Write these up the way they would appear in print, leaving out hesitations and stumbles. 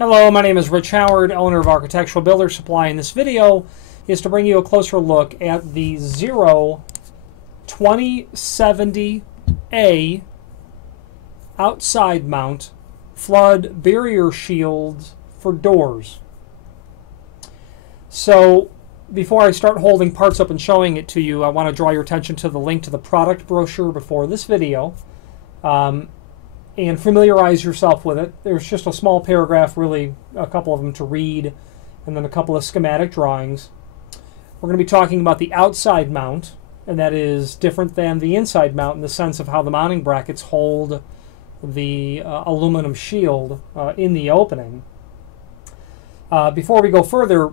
Hello, my name is Rich Howard, owner of Architectural Builder Supply, and this video is to bring you a closer look at the Zero 2070A outside mount flood barrier shields for doors. So before I start holding parts up and showing it to you, I want to draw your attention to the link to the product brochure before this video. And familiarize yourself with it. There's just a small paragraph, really a couple of them to read, and then a couple of schematic drawings. We're going to be talking about the outside mount, and that is different than the inside mount in the sense of how the mounting brackets hold the aluminum shield in the opening. Before we go further,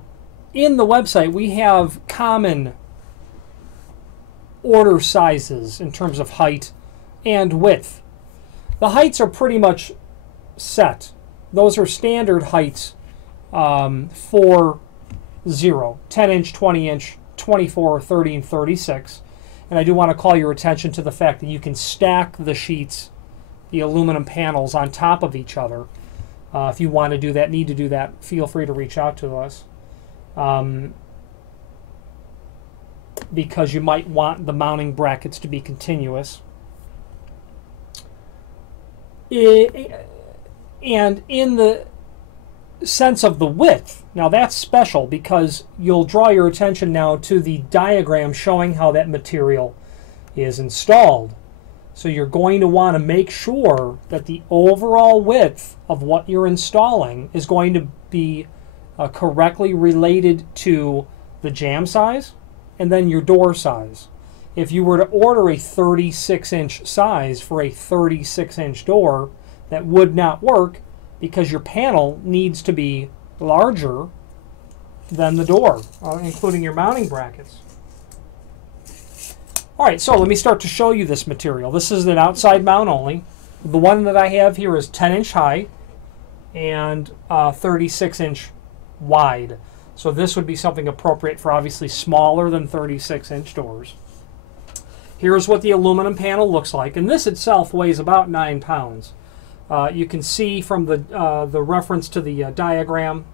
in the website we have common order sizes in terms of height and width. The heights are pretty much set. Those are standard heights for Zero: 10 inch, 20 inch, 24, 30, and 36. And I do want to call your attention to the fact that you can stack the sheets, the aluminum panels, on top of each other. If you want to do that, need to do that, feel free to reach out to us. Because you might want the mounting brackets to be continuous. And in the sense of the width, now that's special because you'll draw your attention now to the diagram showing how that material is installed. So you're going to want to make sure that the overall width of what you're installing is going to be correctly related to the jamb size and then your door size. If you were to order a 36-inch size for a 36-inch door, that would not work because your panel needs to be larger than the door, including your mounting brackets. All right, so let me start to show you this material. This is an outside mount only. The one that I have here is 10-inch high and 36-inch wide. So this would be something appropriate for obviously smaller than 36-inch doors. Here's what the aluminum panel looks like, and this itself weighs about 9 pounds. You can see from the reference to the diagram.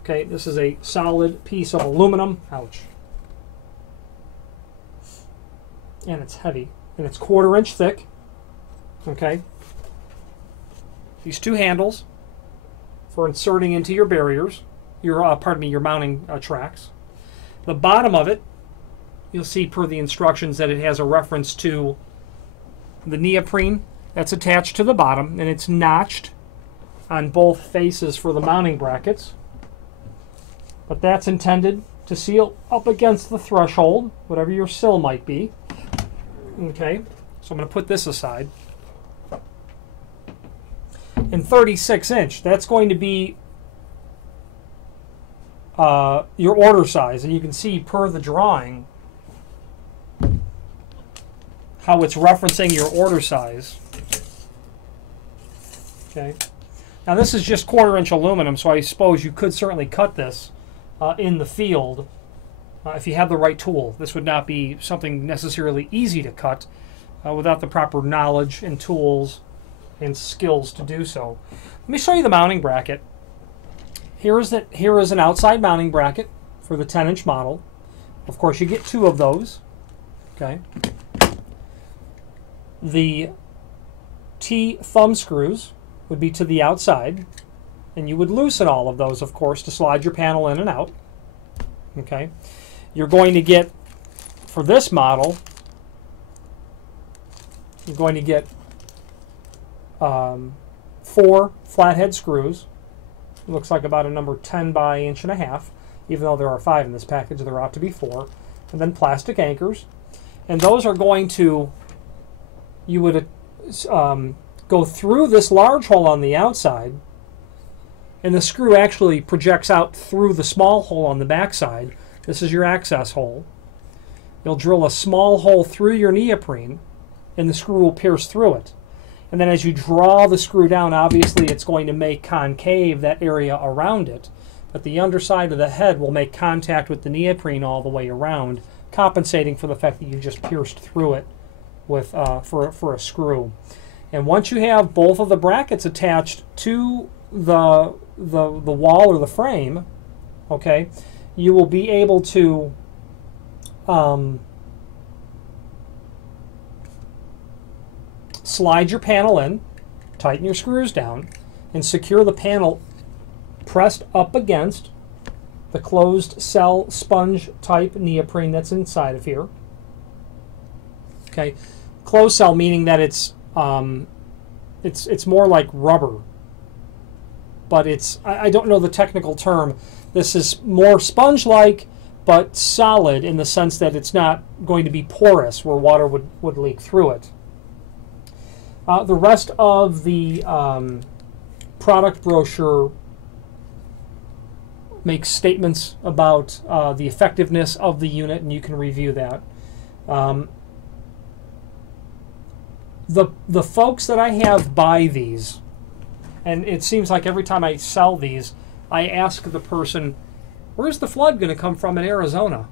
Okay, this is a solid piece of aluminum. Ouch. And it's heavy, and it's 1/4 inch thick. Okay. These two handles for inserting into your barriers, your your mounting tracks. The bottom of it, you'll see per the instructions that it has a reference to the neoprene that's attached to the bottom, and it's notched on both faces for the mounting brackets. But that's intended to seal up against the threshold, whatever your sill might be. Okay, so I'm going to put this aside. In 36-inch, that's going to be your order size, and you can see per the drawing how it's referencing your order size. Okay. Now this is just 1/4 inch aluminum, so I suppose you could certainly cut this in the field if you have the right tool. This would not be something necessarily easy to cut without the proper knowledge and tools and skills to do so. Let me show you the mounting bracket. Here is an outside mounting bracket for the 10-inch model. Of course, you get 2 of those. Okay. The T thumb screws would be to the outside, and you would loosen all of those, of course, to slide your panel in and out. Okay. You're going to get, for this model, you're going to get 4 flathead screws. It looks like about a number 10 by 1.5 inches, even though there are 5 in this package, there ought to be 4. And then plastic anchors. And those are going to, you would go through this large hole on the outside, and the screw actually projects out through the small hole on the back side. This is your access hole. You'll drill a small hole through your neoprene, and the screw will pierce through it. And then as you draw the screw down, obviously it's going to make concave that area around it, but the underside of the head will make contact with the neoprene all the way around, compensating for the fact that you just pierced through it with for a screw. And once you have both of the brackets attached to the wall or the frame, okay, you will be able to slide your panel in, tighten your screws down, and secure the panel pressed up against the closed cell sponge type neoprene that's inside of here. Okay, closed cell meaning that it's more like rubber, but I don't know the technical term. This is more sponge-like, but solid in the sense that it's not going to be porous where water would leak through it. The rest of the product brochure makes statements about the effectiveness of the unit, and you can review that. The folks that I have buy these, and it seems like every time I sell these, I ask the person, where's the flood going to come from in Arizona?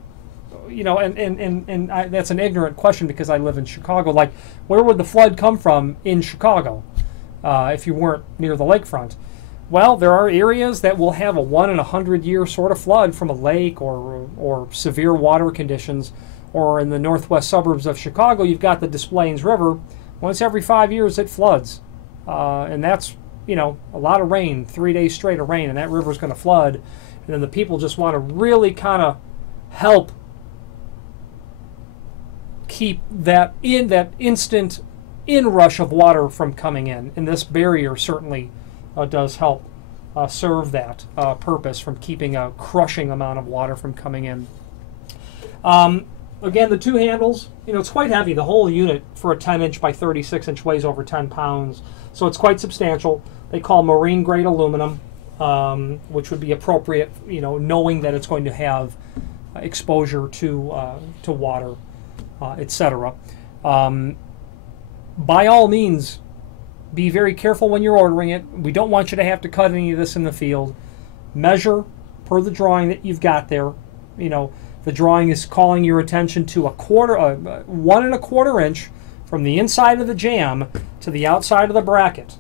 You know, and that's an ignorant question because I live in Chicago. Like, where would the flood come from in Chicago if you weren't near the lakefront? Well, there are areas that will have a 1 in 100 year sort of flood from a lake or severe water conditions. Or in the northwest suburbs of Chicago, you've got the Des Plaines River. Once every 5 years, it floods. And that's, you know, a lot of rain, 3 days straight of rain, and that river's going to flood. And then the people just want to really kind of help keep that instant inrush of water from coming in. And this barrier certainly does help serve that purpose from keeping a crushing amount of water from coming in. Again, the two handles, you know, it's quite heavy. The whole unit for a 10-inch by 36-inch weighs over 10 pounds. So it's quite substantial. They call marine grade aluminum, which would be appropriate, you know, knowing that it's going to have exposure to water, etc. By all means, be very careful when you're ordering it. We don't want you to have to cut any of this in the field. Measure per the drawing that you've got there. You know, the drawing is calling your attention to 1 1/4 inch from the inside of the jamb to the outside of the bracket.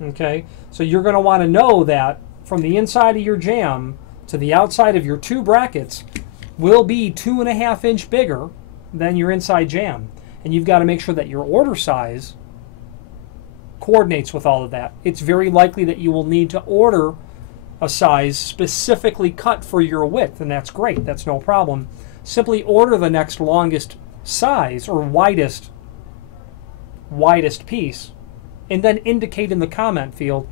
Okay, so you're going to want to know that from the inside of your jamb to the outside of your two brackets will be 2.5 inch bigger than your inside jamb. And you've got to make sure that your order size coordinates with all of that. It's very likely that you will need to order a size specifically cut for your width, and that's great. That's no problem. Simply order the next longest size or widest piece, and then indicate in the comment field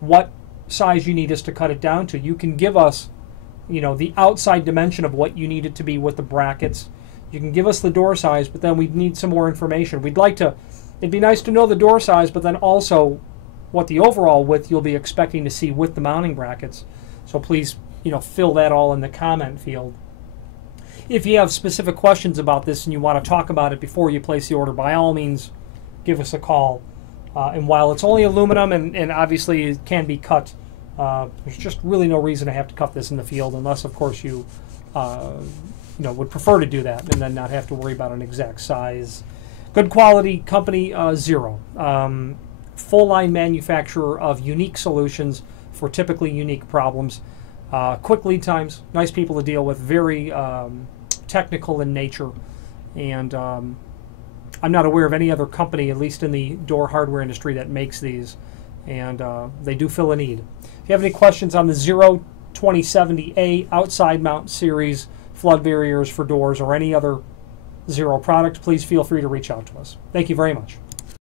what size you need us to cut it down to. You can give us, you know, the outside dimension of what you need it to be with the brackets. You can give us the door size, but then we'd need some more information. We'd like to, it'd be nice to know the door size, but then also what the overall width you'll be expecting to see with the mounting brackets. So please, you know, fill that all in the comment field. If you have specific questions about this and you want to talk about it before you place the order, by all means, give us a call. And while it's only aluminum and obviously it can be cut, there's just really no reason to have to cut this in the field unless, of course, you would prefer to do that and then not have to worry about an exact size. Good quality company, Zero. Full line manufacturer of unique solutions for typically unique problems. Quick lead times, nice people to deal with, very technical in nature, and I'm not aware of any other company, at least in the door hardware industry, that makes these, and they do fill a need. If you have any questions on the Zero 2070A outside mount series flood barriers for doors or any other Zero product, please feel free to reach out to us. Thank you very much.